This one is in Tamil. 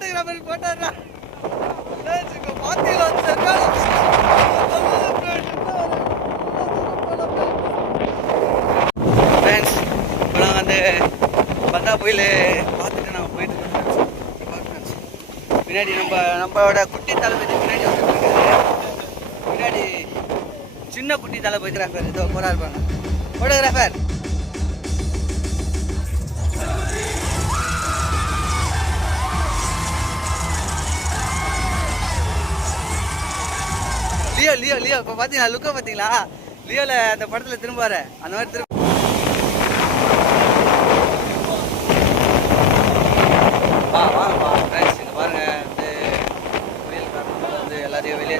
போட்டோகிராஃபர் போட்டாரா இப்போ பார்த்தீங்களா ஃப்ரெண்ட்ஸ் இப்போ நாங்கள் அந்த பந்தா புயல் பார்த்துட்டு நாங்கள் போயிட்டு இருக்கோம். பின்னாடி நம்மளோட குட்டி தளபதி பின்னாடி வந்துருக்காரு. பின்னாடி சின்ன குட்டி தளபதிகிராஃபர் இதோ போரா இருப்பாங்க ஃபோட்டோகிராஃபர். லியோ லியோ லியோ இப்போ பார்த்தீங்களா லுக்கை பார்த்தீங்களா? லியோவில் அந்த படத்தில் திரும்பாரு அந்த மாதிரி திரும்ப வாங்கப்பா ஃப்ரெண்ட்ஸ். இங்கே பாருங்கள் வந்து புயல் காரணமாக வந்து எல்லாத்தையும் வெளியே